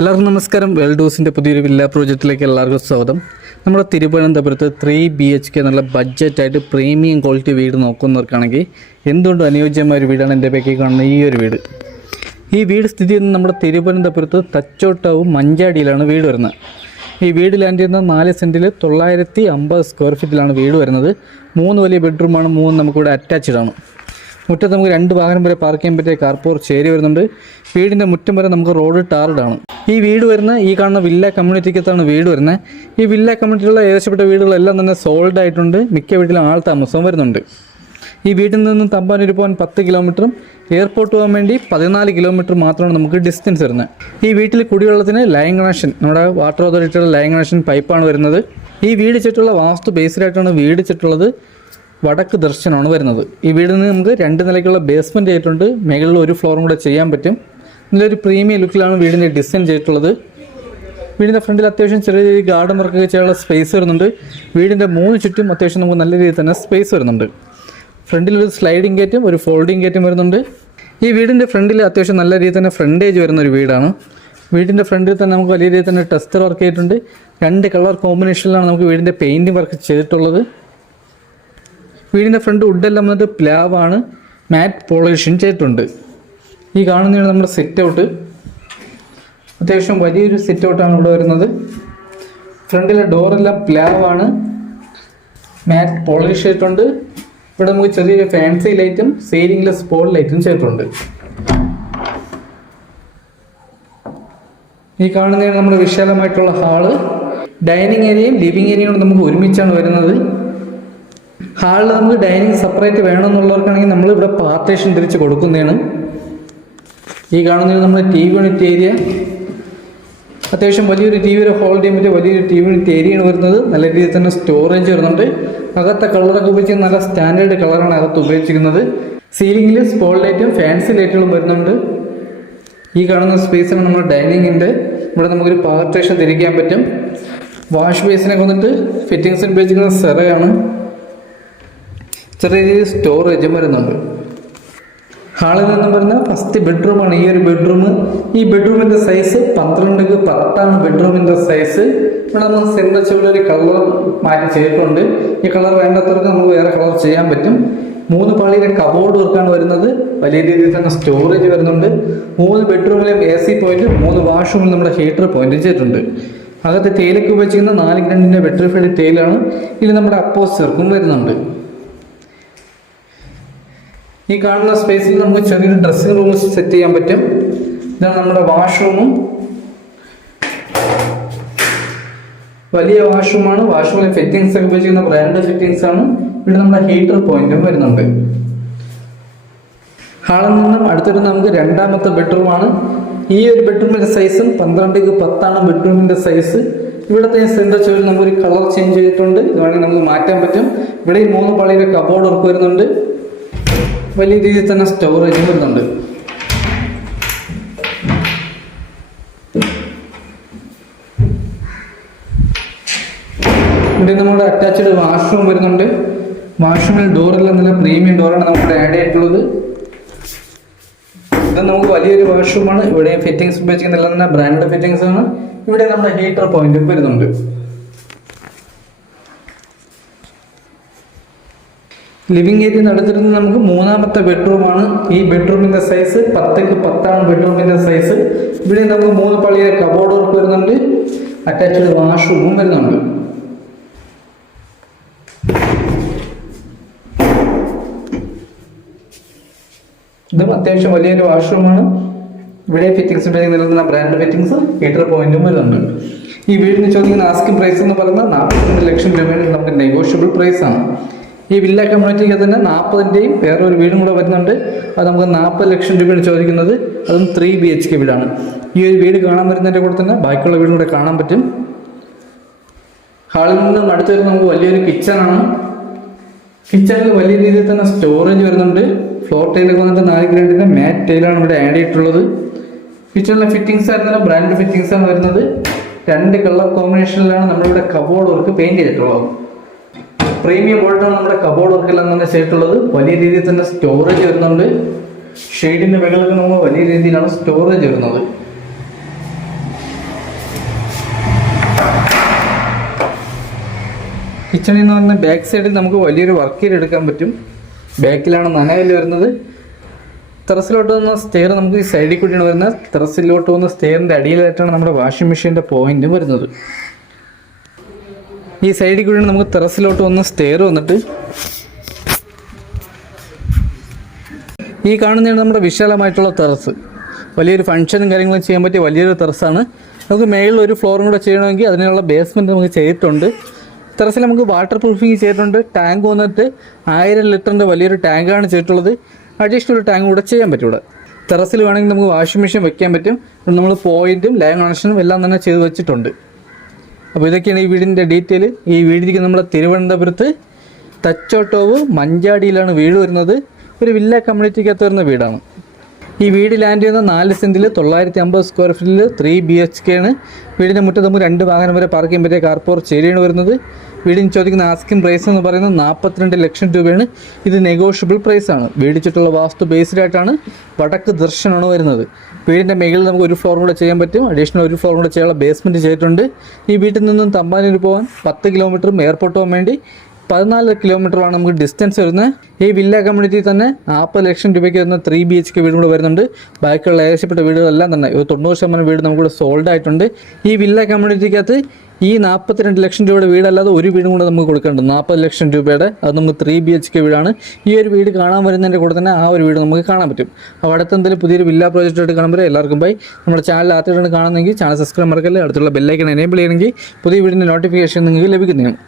എല്ലാവർക്കും നമസ്കാരം. വേൾഡ് ഹൗസിൻ്റെ പുതിയൊരു വില്ല പ്രോജക്റ്റിലേക്ക് എല്ലാവർക്കും സ്വാഗതം. നമ്മുടെ തിരുവനന്തപുരത്ത് 3 BHK എന്നുള്ള ബഡ്ജറ്റായിട്ട് പ്രീമിയം ക്വാളിറ്റി വീട് നോക്കുന്നവർക്കാണെങ്കിൽ എന്തുകൊണ്ടും അനുയോജ്യമായ ഒരു വീടാണ് എൻ്റെ ബാക്കി കാണുന്ന ഈ ഒരു വീട്. ഈ വീട് സ്ഥിതി ചെയ്യുന്നത് നമ്മുടെ തിരുവനന്തപുരത്ത് തച്ചോട്ടാവും മഞ്ചാടിയിലാണ് വീട് വരുന്നത്. ഈ വീട് ലാൻഡ് ചെയ്യുന്ന 4 സെൻറ്റിൽ 950 സ്ക്വയർ ഫീറ്റിലാണ് വീട് വരുന്നത്. 3 വലിയ ബെഡ്റൂമാണ്, 3 നമുക്കിവിടെ അറ്റാച്ച്ഡ് ആണ്. മുറ്റത്ത് നമുക്ക് 2 വാഹനം വരെ പാർക്ക് ചെയ്യാൻ പറ്റിയ കാർ പോർച്ച് ഏരിയ വരുന്നുണ്ട്. വീടിൻ്റെ മുറ്റം വരെ നമുക്ക് റോഡ് ടാർഡാണ്. ഈ വീട് വരുന്ന ഈ കാണുന്ന വില്ല കമ്മ്യൂണിറ്റിക്കകത്താണ് വീട് വരുന്നത്. ഈ വില്ല കമ്മ്യൂണിറ്റിയിലുള്ള ഏകദേശപ്പെട്ട വീടുകളെല്ലാം തന്നെ സോൾഡ് ആയിട്ടുണ്ട്. മിക്ക വീട്ടിലും ആൾ താമസവും വരുന്നുണ്ട്. ഈ വീട്ടിൽ നിന്നും തമ്പാനൂർ പോകാൻ 10 കിലോമീറ്ററും എയർപോർട്ട് പോകാൻ വേണ്ടി 14 കിലോമീറ്റർ മാത്രമാണ് നമുക്ക് ഡിസ്റ്റൻസ് വരുന്നത്. ഈ വീട്ടിൽ കുടിവെള്ളത്തിന് ലൈൻ കണക്ഷൻ, നമ്മുടെ വാട്ടർ അതോറിറ്റിയുടെ ലൈൻ കണക്ഷൻ പൈപ്പാണ് വരുന്നത്. ഈ വീട് ചുറ്റുള്ള വാസ്തു ബേസ്ഡായിട്ടാണ് വീട് ചുറ്റുള്ളത്. വടക്ക് ദർശനമാണ് വരുന്നത്. ഈ വീടിൽ നിന്ന് നമുക്ക് 2 നിലയ്ക്കുള്ള ബേസ്മെൻറ്റ് ചെയ്തിട്ടുണ്ട്. മുകളിൽ ഒരു ഫ്ലോറും കൂടെ ചെയ്യാൻ പറ്റും. നല്ലൊരു പ്രീമിയം ലുക്കിലാണ് വീടിൻ്റെ ഡിസൈൻ ചെയ്തിട്ടുള്ളത്. വീടിൻ്റെ ഫ്രണ്ടിൽ അത്യാവശ്യം ചെറിയ രീതിയിൽ ഗാർഡൻ വർക്കൊക്കെ ചെയ്യാനുള്ള സ്പേസ് വരുന്നുണ്ട്. വീടിൻ്റെ 3 ചുറ്റും അത്യാവശ്യം നമുക്ക് നല്ല രീതിയിൽ തന്നെ സ്പേസ് വരുന്നുണ്ട്. ഫ്രണ്ടിലൊരു സ്ലൈഡിങ് ഗേറ്റും ഒരു ഫോൾഡിങ് ഗേറ്റും വരുന്നുണ്ട്. ഈ വീടിൻ്റെ ഫ്രണ്ടിൽ അത്യാവശ്യം നല്ല രീതിയിൽ തന്നെ ഫ്രണ്ടേജ് വരുന്ന ഒരു വീടാണ്. വീടിൻ്റെ ഫ്രണ്ടിൽ തന്നെ നമുക്ക് വലിയ രീതിയിൽ തന്നെ ടെസ്റ്റർ വർക്ക് ചെയ്തിട്ടുണ്ട്. 2 കളർ കോമ്പിനേഷനിലാണ് നമുക്ക് വീടിൻ്റെ പെയിൻറ്റിങ് വർക്ക് ചെയ്തിട്ടുള്ളത്. വീടിൻ്റെ ഫ്രണ്ട് വുഡെല്ലാം വന്നിട്ട് പ്ലാവാണ്, മാറ്റ് പോളിഷിങ് ചെയ്തിട്ടുണ്ട്. ഈ കാണുന്നതാണ് നമ്മുടെ സിറ്റ് ഔട്ട്. അത്യാവശ്യം വലിയൊരു സിറ്റ് ഔട്ടാണ് ഇവിടെ വരുന്നത്. ഫ്രണ്ടിലെ ഡോറെല്ലാം പ്ലാവാണ്, മാറ്റ് പോളിഷ് ചെയ്തിട്ടുണ്ട്. ഇവിടെ നമുക്ക് ചെറിയൊരു ഫാൻസി ലൈറ്റും സീലിംഗിലെ സ്പോട്ട് ലൈറ്റും ചെയ്തിട്ടുണ്ട്. ഈ കാണുന്നതാണ് നമ്മുടെ വിശാലമായിട്ടുള്ള ഹാള്. ഡൈനിങ് ഏരിയയും ലിവിങ് ഏരിയയും നമുക്ക് ഒരുമിച്ചാണ് വരുന്നത്. ഹാളിൽ നമുക്ക് ഡൈനിങ് സെപ്പറേറ്റ് വേണമെന്നുള്ളവർക്കാണെങ്കിൽ നമ്മൾ ഇവിടെ പാർട്ടീഷൻ തിരിച്ച് കൊടുക്കുന്നതാണ്. ഈ കാണുന്നത് നമ്മുടെ ടി വി യൂണിറ്റ് ഏരിയ. അത്യാവശ്യം വലിയൊരു ടി വി വരെ ഹോൾഡ് ചെയ്യാൻ പറ്റിയ വലിയൊരു ടി വി യൂണിറ്റ് ഏരിയയാണ് വരുന്നത്. നല്ല രീതിയിൽ തന്നെ സ്റ്റോറേജ് വരുന്നുണ്ട്. അകത്തെ കളറൊക്കെ ഉപയോഗിച്ച് നല്ല സ്റ്റാൻഡേർഡ് കളറാണ് അകത്ത് ഉപയോഗിച്ചിരിക്കുന്നത്. സീലിംഗിൽ സ്പോട്ട് ലൈറ്റും ഫാൻസി ലൈറ്റുകളും വരുന്നുണ്ട്. ഈ കാണുന്ന സ്പേസാണ് നമ്മുടെ ഡൈനിങ്ങിൻ്റെ. ഇവിടെ നമുക്കൊരു പാർട്ടീഷൻ തിരിക്കാൻ പറ്റും. വാഷ് ബേസിനൊക്കെ വന്നിട്ട് ഫിറ്റിങ്സിന് ഉപയോഗിച്ചിരിക്കുന്ന സെറയാണ്. ചെറിയ രീതിയിൽ സ്റ്റോറേജും വരുന്നുണ്ട്. ഹാളിൽ നിന്നും വരുന്ന ഫസ്റ്റ് ബെഡ്റൂമാണ് ഈ ഒരു ബെഡ്റൂം. ഈ ബെഡ്റൂമിൻ്റെ സൈസ് 12x10 ബെഡ്റൂമിൻ്റെ സൈസ്. ഇവിടെ നമുക്ക് സെൻറ്റർ ചുവടൊരു കളർ മാറ്റി ചെയ്തിട്ടുണ്ട്. ഈ കളർ വേണ്ടാത്തവർക്ക് നമുക്ക് വേറെ കളർ ചെയ്യാൻ പറ്റും. 3 പാളിയുടെ കബോർഡ് വർക്കാണ് വരുന്നത്. വലിയ രീതിയിൽ തന്നെ സ്റ്റോറേജ് വരുന്നുണ്ട്. 3 ബെഡ്റൂമിലും AC പോയിന്റ്, 3 വാഷ്റൂമിൽ നമ്മുടെ ഹീറ്റർ പോയിന്റ് ചെയ്തിട്ടുണ്ട്. അകത്ത് ടൈലൊക്കെ ഉപയോഗിച്ചിരിക്കുന്ന 4 ഗ്രണ്ടിൻ്റെ വെട്രിഫൈഡ് ടൈലാണ്. ഇതിൽ നമ്മുടെ അപ്പോസ്റ്റർക്കും വരുന്നുണ്ട്. ഈ കാണുന്ന സ്പേസിൽ നമുക്ക് ചെറിയൊരു ഡ്രസ്സിംഗ് റൂം സെറ്റ് ചെയ്യാൻ പറ്റും. ഇതാണ് നമ്മുടെ വാഷ്റൂമും. വലിയ വാഷ്റൂമാണ്. വാഷ്റൂമിലെ ഫിറ്റിംഗ്സ് ഒക്കെ ഉപയോഗിച്ചിരിക്കുന്ന ബ്രാൻഡ് ഫിറ്റിംഗ്സ് ആണ്. ഇവിടെ നമ്മുടെ ഹീറ്റർ പോയിന്റും വരുന്നുണ്ട്. ഹാളിൽ നിന്നും അടുത്തിട്ട് നമുക്ക് 2ാമത്തെ ബെഡ്റൂമാണ്. ഈ ഒരു ബെഡ്റൂമിന്റെ സൈസും 12x10 ബെഡ്റൂമിന്റെ സൈസ്. ഇവിടുത്തെ സെന്റർ ചുവരിൽ നമുക്കൊരു കളർ ചേഞ്ച് ചെയ്തിട്ടുണ്ട്. ഇത് വേണമെങ്കിൽ നമുക്ക് മാറ്റാൻ പറ്റും. ഇവിടെ 3 പാളിയുടെ കബോർഡ് വർക്ക് വരുന്നുണ്ട്. വലിയ രീതിയിൽ തന്നെ സ്റ്റോറേജും വരുന്നുണ്ട്. ഇവിടെ നമ്മുടെ അറ്റാച്ച്ഡ് വാഷ്റൂം വരുന്നുണ്ട്. വാഷ്റൂമിൽ ഡോറെല്ലാം നല്ല പ്രീമിയം ഡോറാണ് നമുക്ക് ആഡ് ചെയ്തിട്ടുള്ളത്. ഇത് നമുക്ക് വലിയൊരു വാഷ്റൂമാണ്. ഇവിടെ ഫിറ്റിംഗ്സ് ഉപയോഗിച്ചിരിക്കുന്ന എല്ലാം തന്നെ ബ്രാൻഡ് ഫിറ്റിംഗ്സ് ആണ്. ഇവിടെ നമ്മുടെ ഹീറ്റർ പോയിന്റും വരുന്നുണ്ട്. ലിവിംഗ് ഏരിയ നടത്തിരുന്നത് നമുക്ക് 3ാമത്തെ ബെഡ്റൂമാണ്. ഈ ബെഡ്റൂമിന്റെ സൈസ് 10x10 ബെഡ്റൂമിന്റെ സൈസ്. ഇവിടെ നമുക്ക് 3 പാളിയുടെ കബോർഡ് വർക്ക് വരുന്നുണ്ട്. അറ്റാച്ച്ഡ് വാഷ്റൂമും വരുന്നുണ്ട്. ഇതും അത്യാവശ്യം വലിയൊരു വാഷ്റൂമാണ്. ഇവിടെ ഫിറ്റിംഗ്സ് നിലനിൽക്കുന്ന ബ്രാൻഡ് ഫിറ്റിംഗ്സ്, ഹീറ്റർ പോയിന്റും വരുന്നുണ്ട്. ഈ വീടിന് ചോദിക്കുന്ന ആസ്കിംഗ് പ്രൈസ് എന്ന് പറയുന്നത് 42 ലക്ഷം രൂപയാണ്. നമുക്ക് നെഗോഷ്യബിൾ പ്രൈസ് ആണ്. ഈ വില്ല കമ്മ്യൂണിറ്റിക്ക് തന്നെ 40ൻ്റെയും വേറെ ഒരു വീടും കൂടെ വരുന്നുണ്ട്. അത് നമുക്ക് 40 ലക്ഷം രൂപയാണ് ചോദിക്കുന്നത്. അതും 3 BHK വീടാണ്. ഈ ഒരു വീട് കാണാൻ വരുന്നതിൻ്റെ കൂടെ തന്നെ ബാക്കിയുള്ള വീടും കൂടെ കാണാൻ പറ്റും. ഹാളിൽ നിന്നും അടുത്ത് വരുന്ന നമുക്ക് വലിയൊരു കിച്ചണാണ്. കിച്ചണിൽ വലിയ രീതിയിൽ തന്നെ സ്റ്റോറേജ് വരുന്നുണ്ട്. ഫ്ലോർ ടൈലൊക്കെ വന്നിട്ട് 4 ഗ്രണ്ടിൻ്റെ മാറ്റ് ടൈലാണ് ഇവിടെ ആഡ് ചെയ്തിട്ടുള്ളത്. കിച്ചണിലെ ഫിറ്റിംഗ്സ് ആയിരുന്നാലും ബ്രാൻഡ് ഫിറ്റിംഗ്സ് ആണ് വരുന്നത്. 2 കളർ കോമ്പിനേഷനിലാണ് നമ്മളിവിടെ കബോർഡ് വർക്ക് പെയിന്റ് ചെയ്തിട്ടുള്ളത്. പ്രീമിയം ബോൾട്ടാണ് നമ്മുടെ കബോർഡ് വർക്കെല്ലാം തന്നെ ചെയ്തിട്ടുള്ളത്. വലിയ രീതിയിൽ തന്നെ സ്റ്റോറേജ് വരുന്നുണ്ട്. ഷെയ്ഡിന്റെ മുകളിലൊക്കെ നമ്മൾ വലിയ രീതിയിലാണ് സ്റ്റോറേജ് വരുന്നത്. കിച്ചണിൽ നിന്ന് പറഞ്ഞ ബാക്ക് സൈഡിൽ നമുക്ക് വലിയൊരു വർക്ക് ഏരിയ എടുക്കാൻ പറ്റും. ബാക്കിലാണ് നനകല്ല് വരുന്നത്. ടെറസിലോട്ട് വന്ന സ്റ്റെയർ നമുക്ക് ഈ സൈഡിൽ കൂടിയാണ് വരുന്നത്. ടെറസിലോട്ട് വന്ന സ്റ്റെയറിൻ്റെ അടിയിലായിട്ടാണ് നമ്മുടെ വാഷിംഗ് മെഷീൻ്റെ പോയിന്റ് വരുന്നത്. ഈ സൈഡിൽ കൂടിയാണ് നമുക്ക് ടെറസിലോട്ട് വന്ന സ്റ്റെയർ വന്നിട്ട്. ഈ കാണുന്നതാണ് നമ്മുടെ വിശാലമായിട്ടുള്ള ടെറസ്. വലിയൊരു ഫംഗ്ഷനും കാര്യങ്ങളും ചെയ്യാൻ പറ്റിയ വലിയൊരു ടെറസാണ്. നമുക്ക് മേളിൽ ഒരു ഫ്ലോറും കൂടെ ചെയ്യണമെങ്കിൽ അതിനുള്ള ബേസ്മെൻറ്റ് നമുക്ക് ചെയ്തിട്ടുണ്ട്. ടെറസിൽ നമുക്ക് വാട്ടർ പ്രൂഫിങ് ചെയ്തിട്ടുണ്ട്. ടാങ്ക് വന്നിട്ട് 1000 ലിറ്ററിൻ്റെ വലിയൊരു ടാങ്കാണ് ചെയ്തിട്ടുള്ളത്. അഡീഷണൽ ഒരു ടാങ്ക് കൂടെ ചെയ്യാൻ പറ്റും ഇവിടെ. ടെറസിൽ വേണമെങ്കിൽ നമുക്ക് വാഷിംഗ് മെഷീൻ വെക്കാൻ പറ്റും. നമ്മൾ പോയിന്റും ലൈൻ കണക്ഷനും എല്ലാം തന്നെ ചെയ്ത് വെച്ചിട്ടുണ്ട്. അപ്പോൾ ഇതൊക്കെയാണ് ഈ വീടിൻ്റെ ഡീറ്റെയിൽ. ഈ വീടിരിക്കുന്നത് നമ്മുടെ തിരുവനന്തപുരത്ത് തച്ചോട്ടോവ് മഞ്ചാടിയിലാണ് വീട് വരുന്നത്. ഒരു വില്ല കമ്മ്യൂണിറ്റിക്കകത്ത് വരുന്ന വീടാണ്. ഈ വീട് ലാൻഡ് ചെയ്യുന്ന 4 സെൻറ്റിൽ 950 സ്ക്വയർ ഫീറ്റിൽ 3 BHK ആണ്. വീടിൻ്റെ മുറ്റത്ത് നമുക്ക് 2 വാഹനം വരെ പാർക്ക് ചെയ്യാൻ പറ്റിയ കാർപോർച്ച് ഏരിയയാണ് വരുന്നത്. വീടിന് ചോദിക്കുന്ന ആസ്കിംഗ് പ്രൈസ് എന്ന് പറയുന്നത് 42 ലക്ഷം രൂപയാണ്. ഇത് നെഗോഷ്യബിൾ പ്രൈസാണ്. വീട് ചുറ്റുള്ള വാസ്തു ബേസ്ഡ് ആയിട്ടാണ് വടക്ക് ദർശനമാണ് വരുന്നത്. വീടിൻ്റെ മുകളിൽ നമുക്ക് ഒരു ഫ്ലോർ കൂടെ ചെയ്യാൻ പറ്റും. അഡീഷണൽ ഒരു ഫ്ലോർ കൂടെ ചെയ്യാനുള്ള ബേസ്മെൻറ്റ് ചെയ്തിട്ടുണ്ട്. ഈ വീട്ടിൽ നിന്നും തമ്പാനൂർ പോകാൻ 10 കിലോമീറ്ററും എയർപോർട്ട് പോകാൻ വേണ്ടി 14 കിലോമീറ്ററാണ് നമുക്ക് ഡിസ്റ്റൻസ് വരുന്നത്. ഈ വില്ല കമ്മ്യൂണിറ്റി തന്നെ 40 ലക്ഷം രൂപയ്ക്ക് വരുന്ന 3 BHK വീടും കൂടെ വരുന്നുണ്ട്. ബാക്കിയുള്ള ഏകദേശപ്പെട്ട വീടുകളെല്ലാം തന്നെ 90% വീട് നമുക്കിവിടെ സോൾഡ് ആയിട്ടുണ്ട്. ഈ വില്ല കമ്മ്യൂണിറ്റിക്കകത്ത് ഈ 42 ലക്ഷം രൂപയുടെ വീടല്ലാതെ ഒരു വീടും കൂടെ നമുക്ക് കൊടുക്കേണ്ടത് 40 ലക്ഷം രൂപയുടെ. അത് നമുക്ക് 3 BHK വീടാണ്. ഈ ഒരു വീട് കാണാൻ വരുന്നതിൻ്റെ കൂടെ തന്നെ ആ ഒരു വീട് നമുക്ക് കാണാൻ പറ്റും. അപ്പോൾ അടുത്ത എന്തെങ്കിലും പുതിയൊരു വില്ല പ്രോജക്റ്റായിട്ട് കാണുമ്പോൾ എല്ലാവർക്കും ബൈ. നമ്മുടെ ചാനൽ ആദ്യമായിട്ടാണ് കാണുന്നതെങ്കിൽ ചാനൽ സബ്സ്ക്രൈബ് മറക്കല്ലേ. അടുത്തുള്ള ബെല്ലൈക്കൺ എനേബിൾ ചെയ്യണമെങ്കിൽ പുതിയ വീടിൻ്റെ നോട്ടിഫിക്കേഷൻ നിങ്ങൾക്ക് ലഭിക്കുന്നതാണ്.